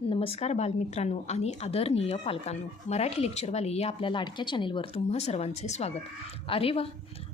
नमस्कार बालमित्रांनो आणि आदरणीय पालकांनो, मराठी लेक्चरवाले या आपल्या लाडक्या चॅनेलवर तुम्हा सर्वांचे स्वागत. अरे वा,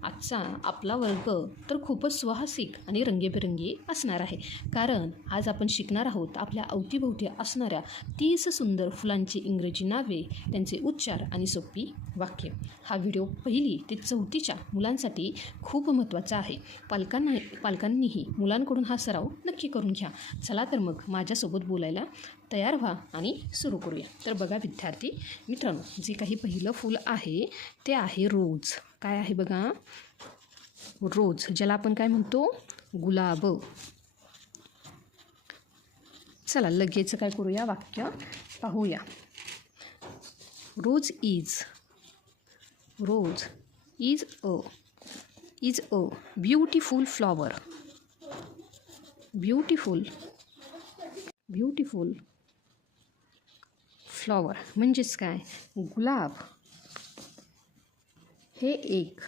आजचा आपला वर्ग तर खूपच सुहासिक आणि रंगीबेरंगी असणार आहे. कारण आज आपण शिकणार आहोत आपल्या अवतीभोवती असणाऱ्या 30 सुंदर फुलांची इंग्रजी नावे, त्यांचे उच्चार आणि सोपी वाक्य. हा व्हिडिओ 1ली ते 4थीच्या मुलांसाठी खूप महत्त्वाचा आहे. पालकांनीही मुलांकडून हा सराव नक्की करून घ्या. चला तर मग माझ्यासोबत बोलायला तयार व्हा आणि सुरू करूया. तर बघा विद्यार्थी मित्रांनो, जे काही पहिलं फूल आहे ते आहे रोज. काय आहे बघा? रोज, ज्याला आपण काय म्हणतो? गुलाब. चला लगेच काय करूया, वाक्य पाहूया. Rose is a beautiful flower. Beautiful flower म्हणजेच काय? गुलाब हे एक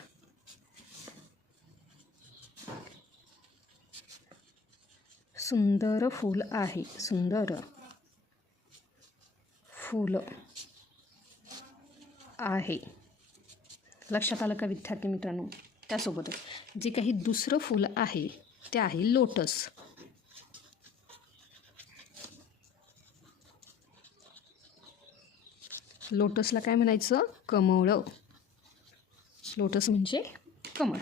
सुंदर फूल आहे. सुंदर फूल आहे. लक्षात आलं का विद्यार्थी मित्रांनो? त्यासोबतच जे काही दुसरं फूल आहे ते आहे लोटस. लोटसला काय म्हणायचं? कमळ. लोटस म्हणजे कमळ.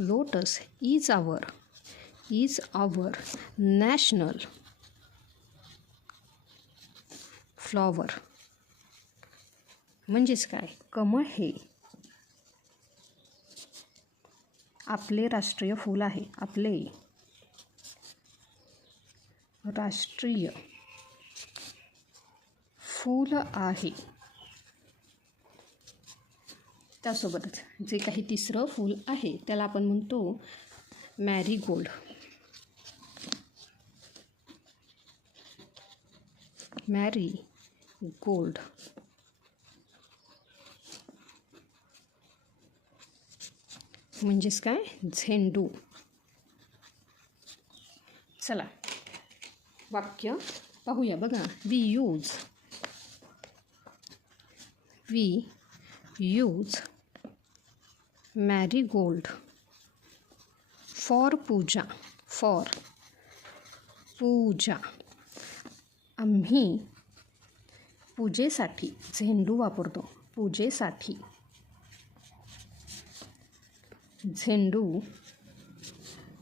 Lotus is our national flower. म्हणजेच काय? कमळ हे आपले राष्ट्रीय फूल आहे. आपले राष्ट्रीय फूल आहे. त्यासोबतच जे काही तिसरं फूल आहे त्याला आपण म्हणतो मॅरीगोल्ड. मॅरीगोल्ड म्हणजेच काय? झेंडू. चला वाक्य पाहूया. बघा, वी यूज मॅरीगोल्ड फॉर पूजा. आम्ही पूजेसाठी झेंडू वापरतो. पूजेसाठी झेंडू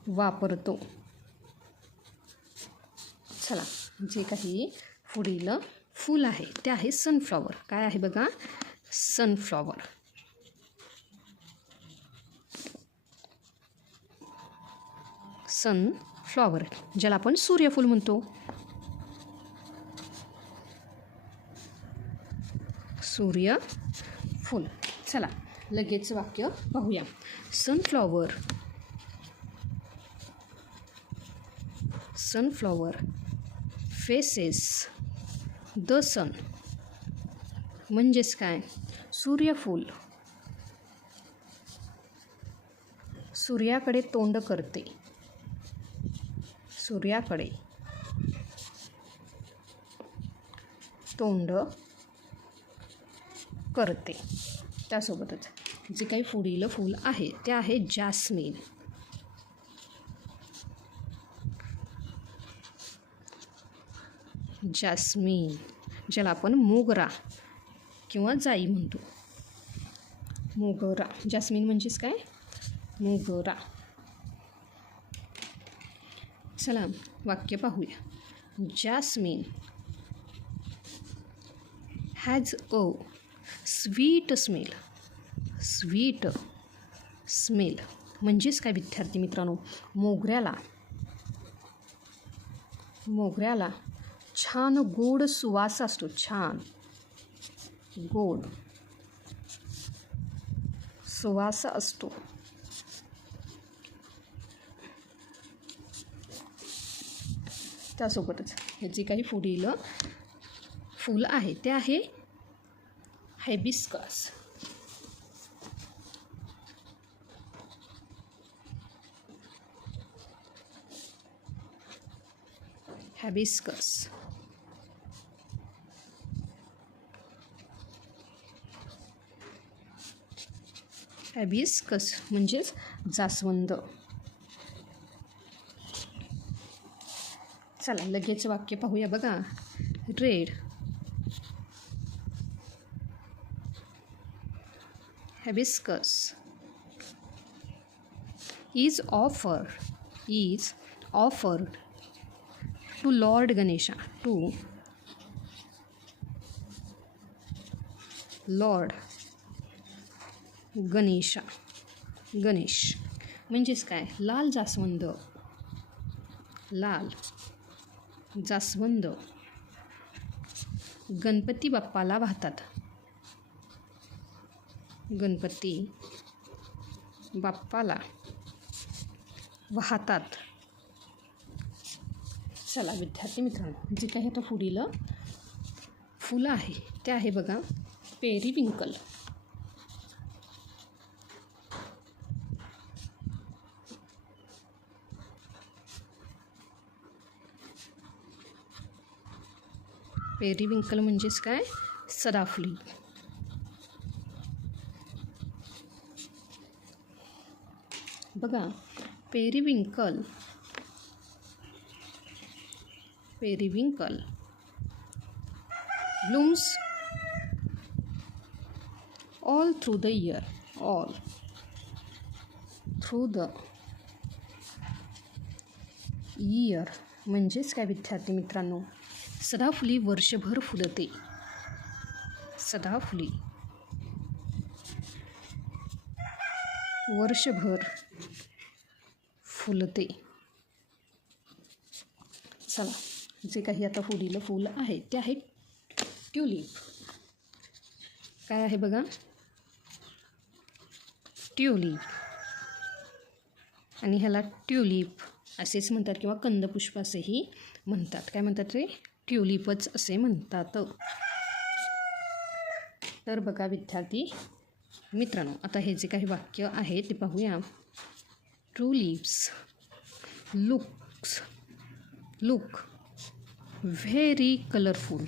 वापरतो. चला, जे काही पुढील फूल आहे ते आहे सनफ्लॉवर. काय आहे बघा? सनफ्लॉवर. सनफ्लॉवर ज्याला आपण सूर्यफूल म्हणतो. सूर्यफूल. चला लगेच वाक्य पाहूया. सनफ्लॉवर फेसेस द सन. म्हणजेच काय? सूर्यफूल सूर्याकडे तोंड करते. सूर्याकडे तोंड करते. त्यासोबतच जे काही पुढील फूल आहे ते आहे जास्मिन. ज्याला आपण मोगरा किंवा जाई म्हणतो. मोगरा. जास्मिन म्हणजेच काय? मोगरा. चला वाक्य पाहूया. Jasmine has a sweet smell. म्हणजेच काय विद्यार्थी मित्रांनो? मोगऱ्याला छान गोड सुवास असतो. छान गोड सुवास असतो. त्यासोबतच हे जे काही पुढील फूल आहे ते आहे हायबिस्कस. हॅबिस्कस. हॅबिस्कस म्हणजेच जास्वंद. चला लगेच वाक्य पाहूया बघा. Red. Hibiscus is offered to Lord Ganesha, to Lord Ganesha. Ganesh म्हणजेच काय? लाल जास्वंद. लाल जास्वंद गणपती बाप्पाला वाहतात. गणपती बाप्पाला वाहतात. चला विद्यार्थी मित्रांनो, जे काही आता पुढील फुलं आहे ते आहे बघा पेरिविंकल. पेरिविंकल म्हणजेच काय? सदाफुली. बघा periwinkle blooms all through the year. All through the year म्हणजेच काय विद्यार्थी मित्रांनो? सदाफुली वर्षभर फुलते. सदाफुली वर्षभर फुलते. चला जे काही आता पुढील फूल आहे ते आहे ट्यूलिप. काय आहे बघा? ट्यूलिप. आणि ह्याला ट्यूलिप असेच म्हणतात किंवा कंदपुष्प असेही म्हणतात. काय म्हणतात रे? ट्यूलिपच असे म्हणतात. तर बघा विद्यार्थी मित्रांनो, आता हे जे काही वाक्य आहे ते पाहूया. Tulips look very colourful.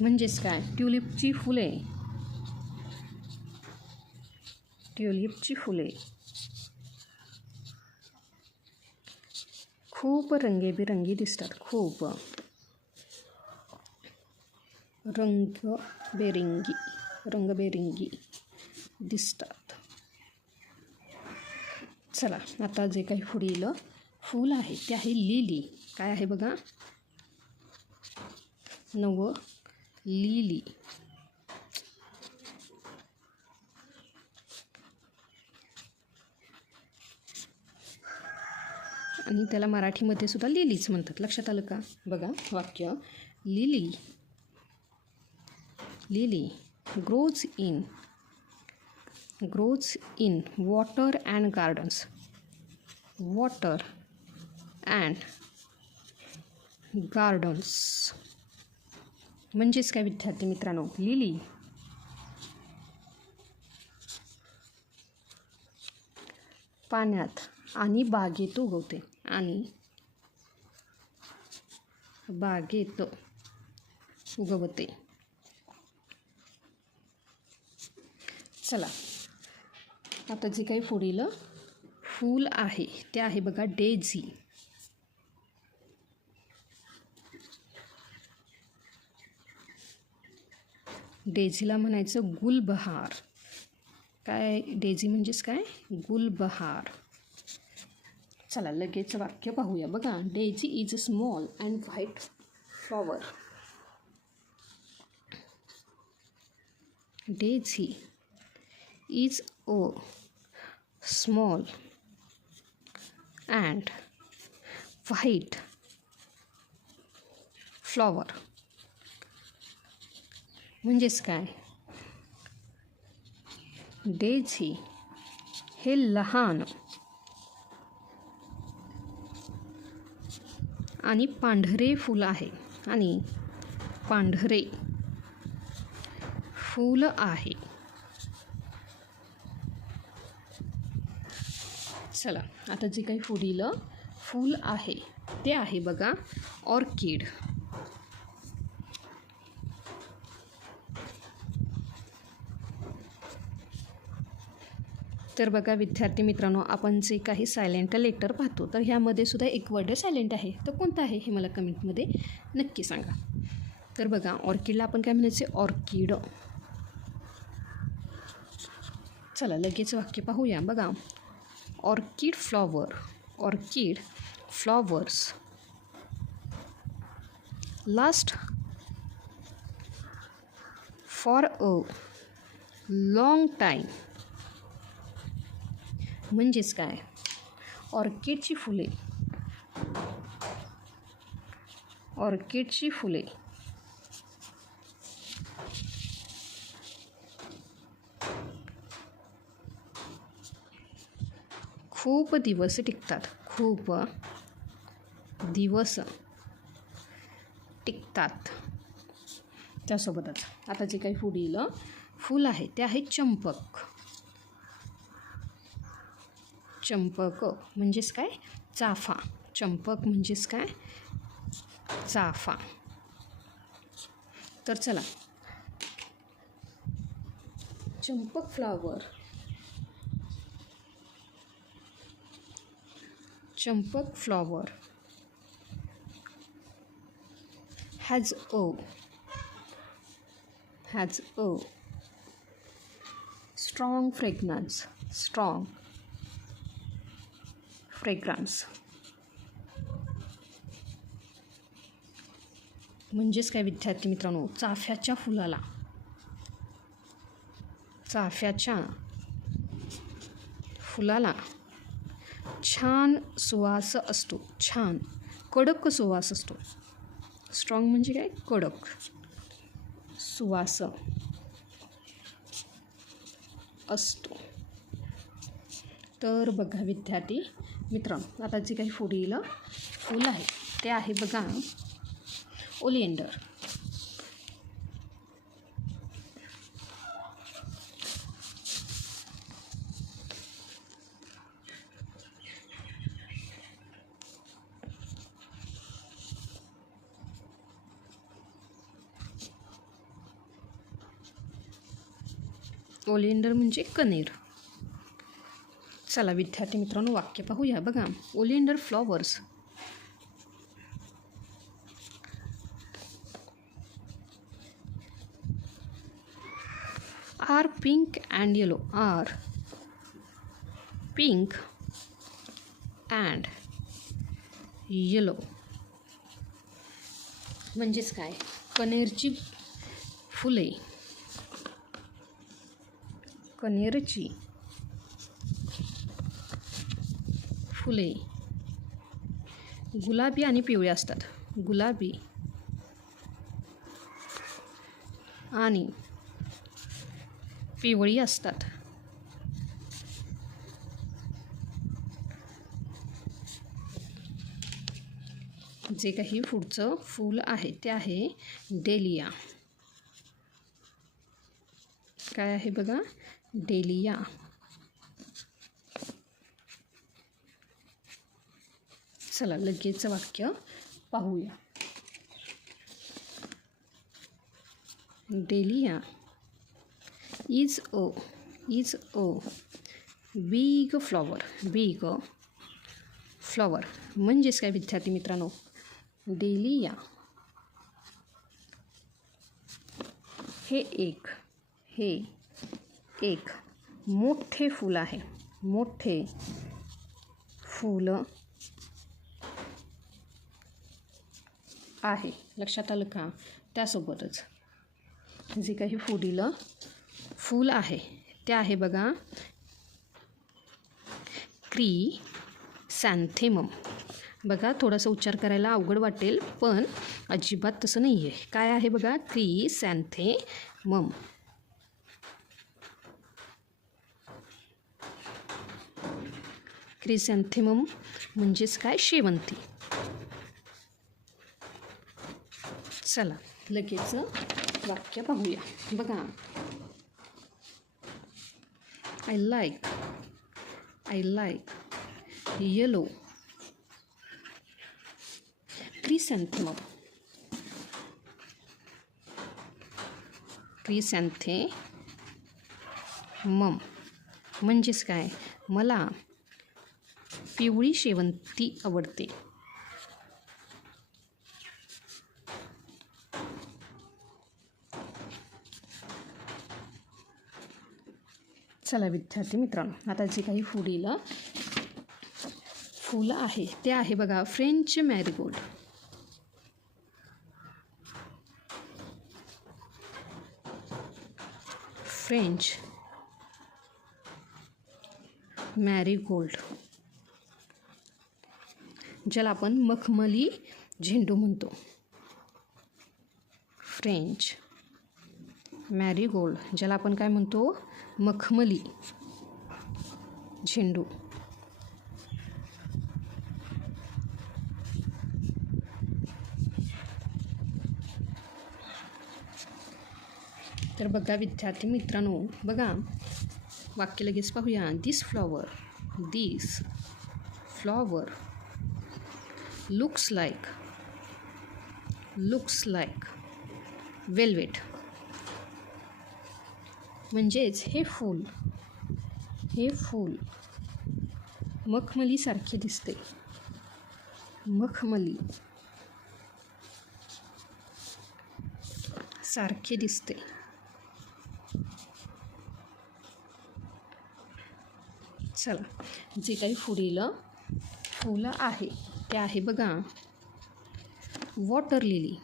म्हणजेच काय? ट्यूलिपची फुले खूप रंगीबेरंगी दिसतात. खूप रंगबेरंगी दिसतात. चला आता जे काही पुढील फूल आहे ते आहे लिली. काय आहे बघा? लिली. आणि त्याला मराठीमध्ये सुद्धा लिलीच म्हणतात. लक्षात आलं का? बघा वाक्य. Lily grows in water and gardens. म्हणजेच काय विद्यार्थी मित्रांनो? लिली पाण्यात आणि बागेत उगवते. चला आता जे काही पुढील फूल आहे ते आहे बघा डेझी. डेझीला म्हणायचं गुलबहार. काय? डेझी म्हणजेच काय? गुलबहार. चला लगेच वाक्य पाहूया बघा. Daisy is a small and white flower. Daisy is a small and white flower. म्हणजेच काय? डेझी हे लहान आणि पांढरे फूल आहे. चला आता जे काही पुढील फूल आहे ते आहे बघा ऑर्किड. तर बघा विद्यार्थी मित्रांनो, आपण जे काही सायलेंट लेटर पाहतो तर ह्यामध्ये सुद्धा एक वर्ड सायलेंट आहे. तर कोणतं आहे हे मला कमेंटमध्ये नक्की सांगा. तर बघा ऑर्किडला आपण काय म्हणायचे, ऑर्किड. चला लगेच वाक्य पाहूया. बघा orchid flower, orchid flowers last for a long time. म्हणजेच काय, ऑर्किडची फुले, ऑर्किडची फुले खूप दिवस टिकतात, खूप दिवस टिकतात. त्यासोबतच आता जे काही पुढील फूल आहे ते आहे चंपक. चंपक म्हणजेच काय, चाफा. चंपक म्हणजेच काय, चाफा. तर चला Champak flower, Champak flower has a strong fragrance, strong fragrance. म्हणजेच काय विद्यार्थी मित्रांनो, चाफ्याच्या फुलाला, चाफ्याच्या फुलाला छान सुवास असतो, छान कडक सुवास असतो. स्ट्रॉंग म्हणजे काय, कडक सुवास असतो. तर बघा विद्यार्थी मित्रांनो, आता जे काही पुढील फूल आहे ते आहे बघा ओलिएंडर. ओलिएंडर म्हणजे कणेर. चला विद्यार्थी मित्रांनो वाक्य पाहूया. बघा oleander flowers are pink and yellow, are pink and yellow. म्हणजेच काय, कणेरची फुले, कणेरची फुले गुलाबी आणि पिवळी असतात, गुलाबी आणि पिवळी असतात. जे काही पुढचं फूल आहे ते आहे डेलिया. काय आहे बघा, डेलिया. चला लगेच वाक्य पाहूया. Dahlia is a big flower, big flower. म्हणजेच काय विद्यार्थी मित्रांनो, डेलिया हे एक मोठे फूल आहे, मोठे फूल आहे. लक्षात आलं का. त्यासोबतच जे काही पुढील फूल आहे ते आहे बघा क्रिसॅन्थेमम. बघा थोडासा उच्चार करायला अवघड वाटेल पण अजिबात तसं नाही आहे. काय आहे बघा, क्रिसॅन्थेमम. क्रिसॅन्थेमम म्हणजेच काय, शेवंती. चला लगेच वाक्य पाहूया. बघा I like yellow. Chrysanthemum. Chrysanthemum म्हणजेच काय, मला पिवळी शेवंती आवडते. चला विद्यार्थी मित्रांनो, आता जे काही पुढील फुलं आहे ते आहे बघा फ्रेंच मॅरीगोल्ड. फ्रेंच मॅरीगोल्ड, ज्याला आपण मखमली झेंडू म्हणतो. फ्रेंच मॅरीगोल्ड, ज्याला आपण काय म्हणतो, मखमली झेंडू. तर बघा विद्यार्थी मित्रांनो, बघा वाक्य लगेच पाहूया. दिस फ्लॉवर लुक्स लाईक वेल्वेट. म्हणजेच हे फूल मखमलीसारखे दिसते. मखमली सारखे दिसते. चला, जे काही पुढील फुलं आहे ते आहे बघा वॉटर लिली.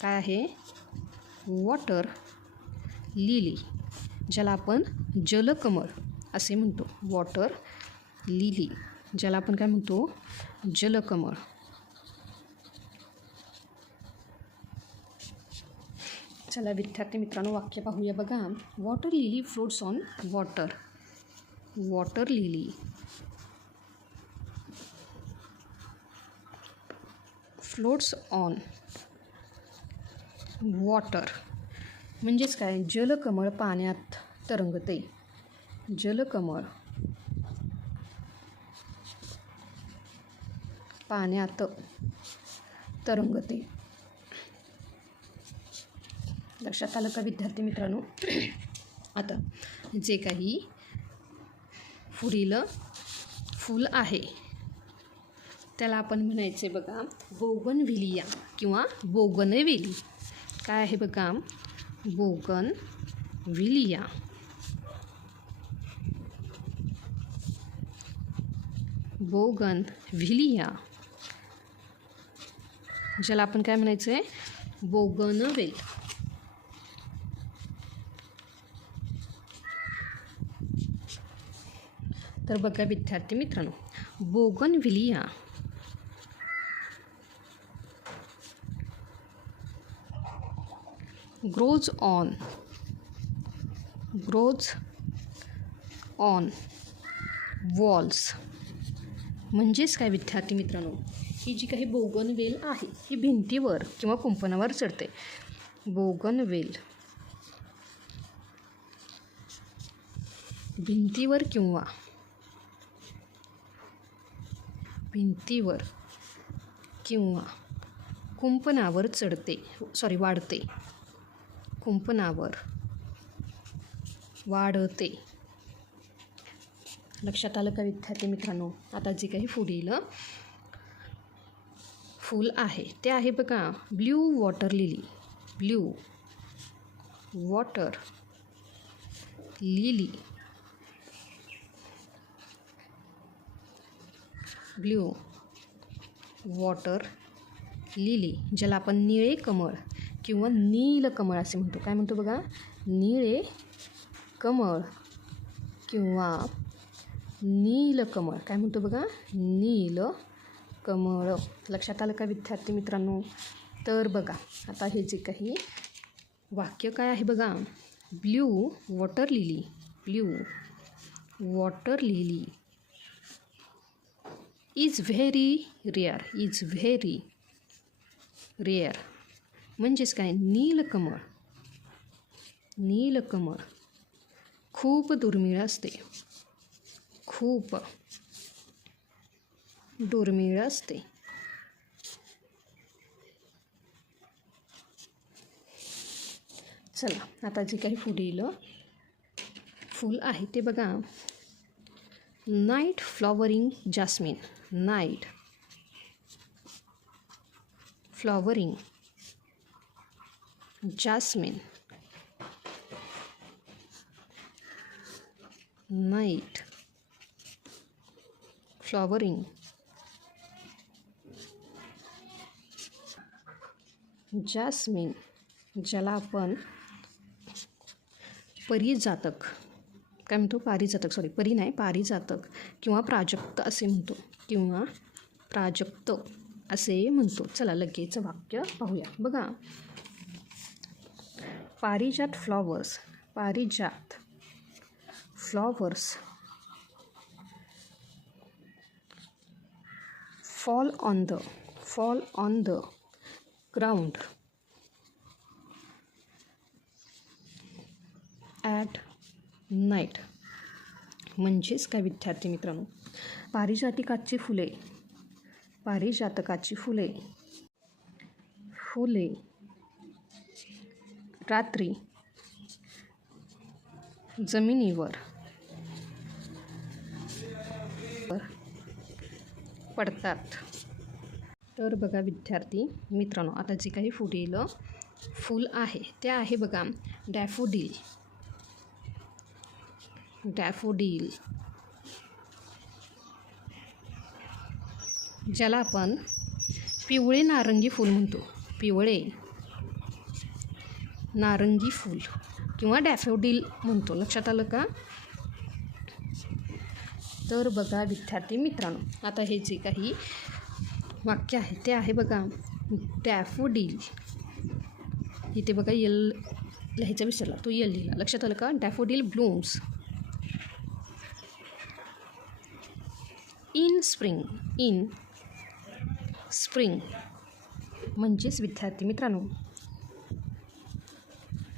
काय आहे, वॉटर लिली, ज्याला आपण जलकमळ असे म्हणतो. वॉटर लिली, ज्याला आपण काय म्हणतो, जलकमळ. चला विद्यार्थी मित्रांनो, वाक्य पाहूया बघा. Water lily floats on water. Water lily floats on water म्हणजेच काय, जलकमळ पाण्यात तरंगते. जलकमळ पाण्यात तरंगते. लक्षात आलं का विद्यार्थी मित्रांनो? आता जे काही पुढील फूल आहे त्याला आपण म्हणायचे बघा बोगनविलिया किंवा बोगनवेली. काय आहे बघा, बोगनविलिया. बोगनविलिया, ज्याला आपण काय म्हणायचं आहे, बोगनवेल. तर बघा विद्यार्थी मित्रांनो, बोगनविलिया ग्रोज ऑन वॉल्स. म्हणजेच काय विद्यार्थी मित्रांनो, ही जी काही बोगनवेल आहे ही भिंतीवर किंवा कुंपणावर चढते. बोगनवेल भिंतीवर किंवा कुंपणावर वाढते. कुंपणावर वाढते. लक्षात आलं का विद्यार्थी मित्रांनो? आता जे काही पुढील फूल आहे ते आहे बघा blue water lily. Blue water lily. Blue water lily, ज्याला आपण निळे कमळ किंवा नीलकमळ असे म्हणतो. काय म्हणतो बघा, निळे कमळ किंवा नीलकमळ. काय म्हणतो बघा, नीलकमळ. लक्षात आलं का विद्यार्थी मित्रांनो? तर बघा आता हे जे काही वाक्य काय आहे बघा, blue water lily. Blue water lily is very rare. म्हणजेच काय, नीलकमळ खूप दुर्मिळ असते. खूप दुर्मिळ असते. चला आता जे काही पुढील फूल आहे ते बघा. Night flowering jasmine. Night flowering jasmine. Night flowering jasmine, ज्याला आपण परिजातक काय म्हणतो, पारिजातक, सॉरी परी नाही, पारिजातक किंवा प्राजक्त असे म्हणतो, किंवा प्राजक्त असे म्हणतो. चला लगेच वाक्य पाहूया. बघा, पारिजात फ्लॉवर्स, पारिजात flowers fall on the ground at night. म्हणजेच काय विद्यार्थी मित्रांनो, पारिजातकाची फुले, पारिजातकाची फुले रात्री जमिनीवर पडतात. तर बघा विद्यार्थी मित्रांनो, आता जे काही पुढील फूल आहे ते आहे बघा डॅफोडिल. डॅफोडिल, ज्याला आपण पिवळे नारंगी फूल म्हणतो. पिवळे नारंगी फूल किंवा डॅफोडिल म्हणतो. लक्षात आलं का? तर बघा विद्यार्थी मित्रांनो, आता हे जे काही वाक्य आहे ते आहे बघा डॅफोडिल. इथे बघा यल लिहायचा विसरला, तो यल लिहिला. लक्षात आलं का? Daffodil blooms in spring. In spring म्हणजेच विद्यार्थी मित्रांनो,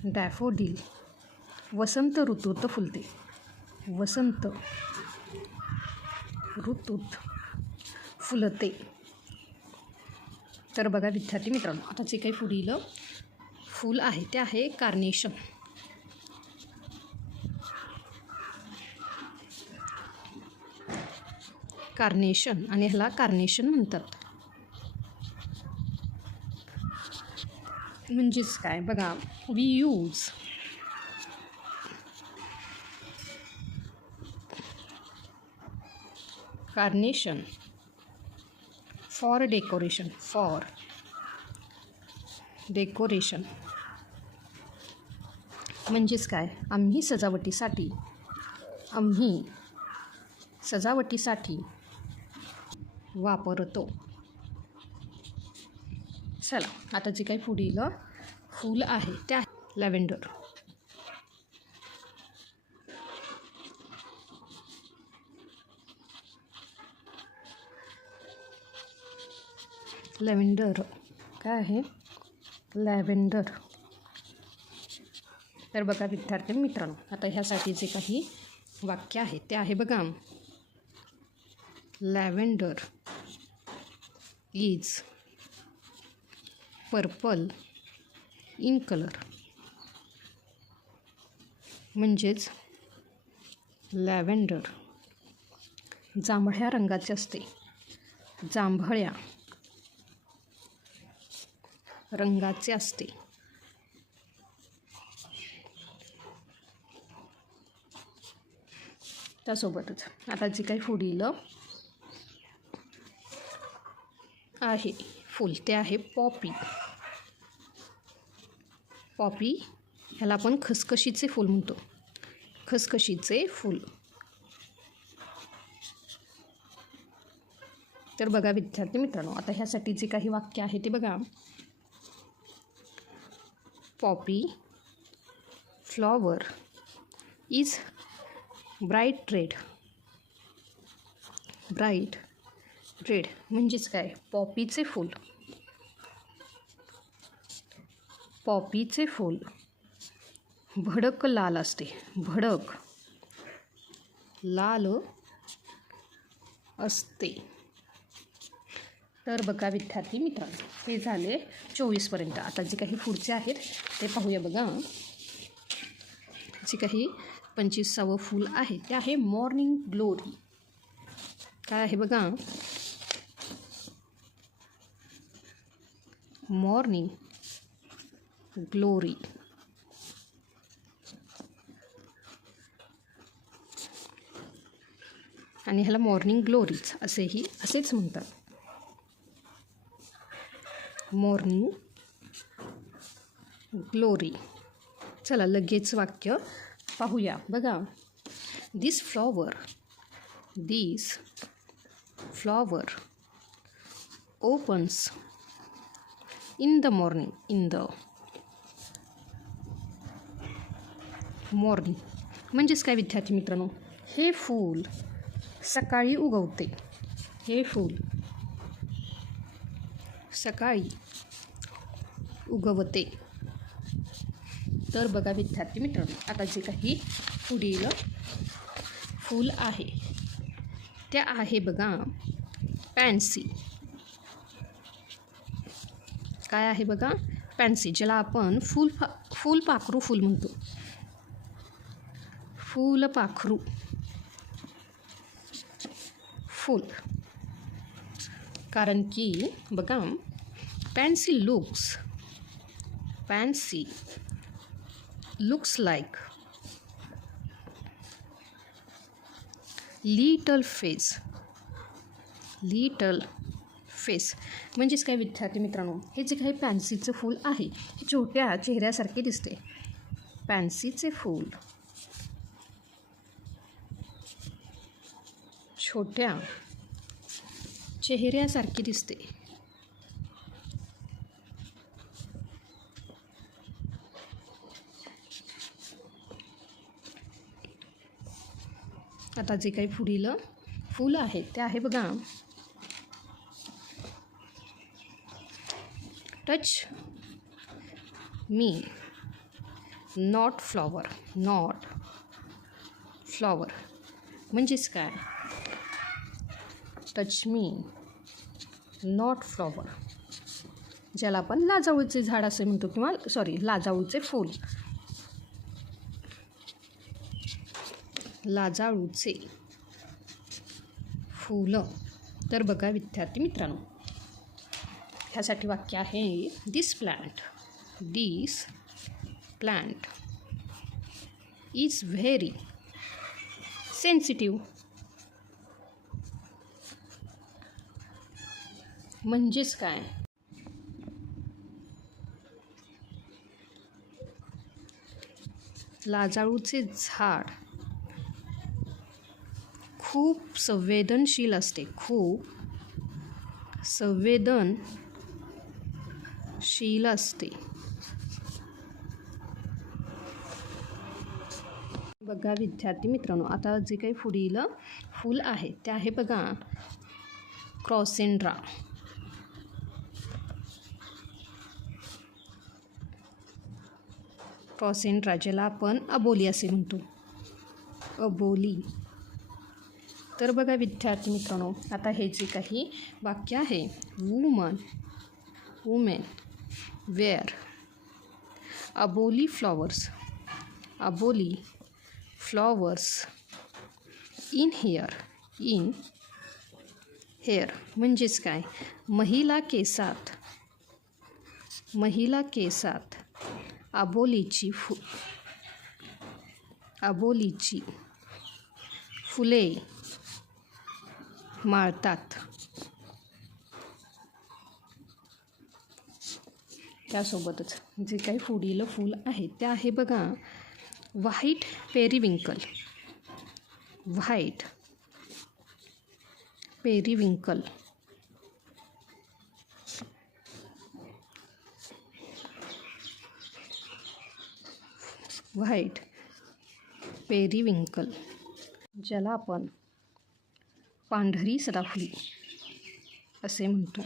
डॅफोडिल वसंत ऋतूत फुलते. वसंत ऋतूत फुलते. तर बघा विद्यार्थी मित्रांनो, आता जे काही पुढील फूल आहे ते आहे कार्नेशन. कार्नेशन, आणि ह्याला कार्नेशन म्हणतात. म्हणजेच काय बघा, we use carnation for decoration. For decoration म्हणजेच काय, आम्ही सजावटीसाठी वापरतो. चला आता जे काही पुढील फूल आहे ते आहे लॅव्हेंडर. लॅव्हेंडर काय आहे? लॅव्हेंडर. तर बघा विद्यार्थी मित्रांनो, आता ह्यासाठी जे काही वाक्य आहे ते आहे बघा lavender is purple in colour. म्हणजेच लॅव्हेंडर जांभळ्या रंगाचे असते. जांभळ्या रंगाचे असते. त्यासोबतच आता जे काही पुढील आहे फूल ते आहे पॉपी. पॉपी ह्याला आपण खसखशीचे फूल म्हणतो. खसखशीचे फूल. तर बघा विद्यार्थी मित्रांनो, आता ह्यासाठी जे काही वाक्य आहे ते बघा Poppy flower is bright red. Bright red म्हणजेच काय, पॉपीचे फूल. पॉपीचे फूल भडक लाल असते. भडक लाल असते. तर बघा विद्यार्थी मित्रांनो, हे झाले 24पर्यंत. आता जे काही पुढचे आहेत ते पाहूया. बघा, जे काही 25वे फूल आहे ते आहे मॉर्निंग ग्लोरी. काय आहे बघा, मॉर्निंग ग्लोरी. आणि ह्याला मॉर्निंग ग्लोरीज असेच म्हणतात. Morning glory. चला लगेच वाक्य पाहूया. बघा, this flower opens in the morning. म्हणजेच काय विद्यार्थी मित्रांनो, हे फूल सकाळी उगवते. हे फूल सकाळी उगवते. तर बघा विद्यार्थी मित्रांनो, आता जे काही पुढील फूल आहे ते आहे बघा पॅन्सी. काय आहे बघा, पॅन्सी, ज्याला आपण फुलपाखरू फूल म्हणतो. फुलपाखरू फूल. कारण की बघा, pansy looks like little face. म्हणजेच काय विद्यार्थी मित्रांनो, हे जे काही पॅन्सीचं फूल आहे हे छोट्या चेहऱ्यासारखे दिसते. पॅन्सीचे फूल छोट्या चेहऱ्यासारखे दिसते. आता जे काही पुढील फूल आहे ते आहे बघा टच मी नॉट फ्लॉवर. म्हणजेच काय, टच मी नॉट फ्लॉवर, ज्याला आपण लाजाळूचे झाड असे म्हणतो, किंवा लाजाळूचे फूल. लाजाळूचे फुलं. तर बघा विद्यार्थी मित्रांनो, ह्यासाठी वाक्य आहे दिस प्लांट इज व्हेरी सेन्सिटिव्ह. म्हणजेच काय, लाजाळूचे झाड खूप संवेदनशील असते. बघा विद्यार्थी मित्रांनो, आता जे काही पुढील फूल आहे ते आहे बघा क्रॉसेंड्रा. ज्याला आपण अबोली असे म्हणतो. अबोली. तर बघा विद्यार्थी मित्रांनो, आता हे जे काही वाक्य आहे, वुमेन वेअर अबोली फ्लॉवर्स इन हेअर. म्हणजेच काय, महिला केसात अबोलीची फुले माळतात. त्यासोबतच जे काही पुढील फूल आहे ते आहे बघा व्हाईट पेरिविंकल. व्हाईट पेरिविंकल, ज्याला आपण पांढरी सदाफुली असे म्हणतो.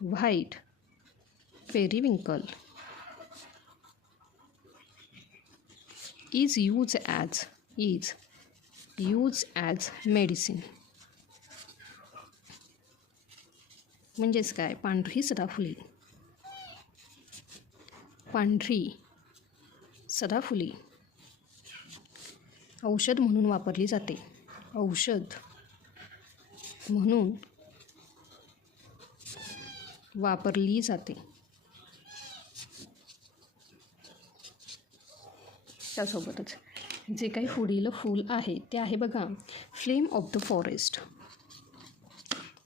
White periwinkle is used as medicine. म्हणजेच काय? पांढरी सदाफुली. पांढरी सदाफुली औषध म्हणून वापरली जाते. औषध म्हणून वापरली जाते. त्यासोबतच जे काही पुढील फूल आहे ते आहे बघा फ्लेम ऑफ द फॉरेस्ट.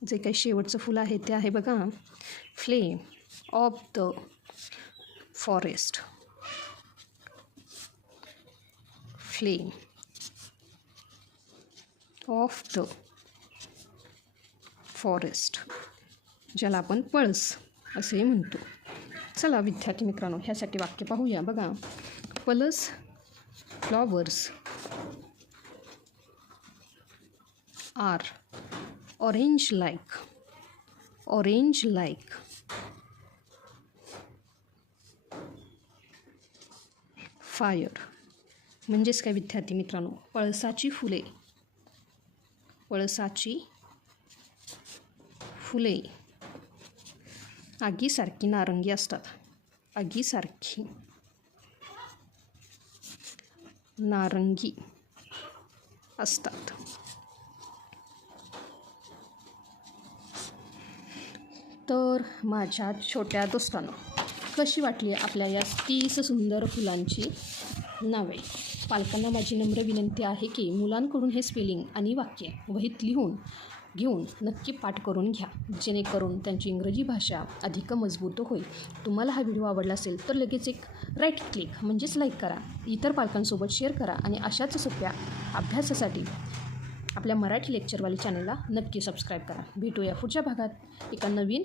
जे काही शेवटचं फूल आहे ते आहे बघा flame of the forest. Flame of the forest, ज्याला आपण पळस असे म्हणतो. चला विद्यार्थी मित्रांनो, ह्यासाठी वाक्य पाहूया. बघा, पळस flowers are orange like fire. म्हणजेच काय विद्यार्थी मित्रांनो? पळसाची फुले आगीसारखी नारंगी असतात. आगीसारखी नारंगी असतात. तर माझ्या छोट्या दोस्तांनो, कशी वाटली आपल्या या 30 सुंदर फुलांची नावे? पालकांना माझी नम्र विनंती आहे की मुलांकडून हे स्पेलिंग आणि वाक्य वहीत घेऊन नक्की पाठ करून घ्या, जेणेकरून त्यांची इंग्रजी भाषा अधिक मजबूत होईल. तुम्हाला हा व्हिडिओ आवडला असेल तर लगेच एक राईट क्लिक म्हणजेच लाईक करा, इतर पालकांसोबत शेअर करा आणि अशाच सोप्या अभ्यासासाठी आपल्या मराठी लेक्चरवाली चॅनलला नक्की सबस्क्राईब करा. भेटूया पुढच्या भागात एका नवीन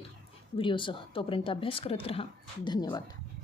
व्हिडिओसह. तोपर्यंत अभ्यास करत राहा. धन्यवाद.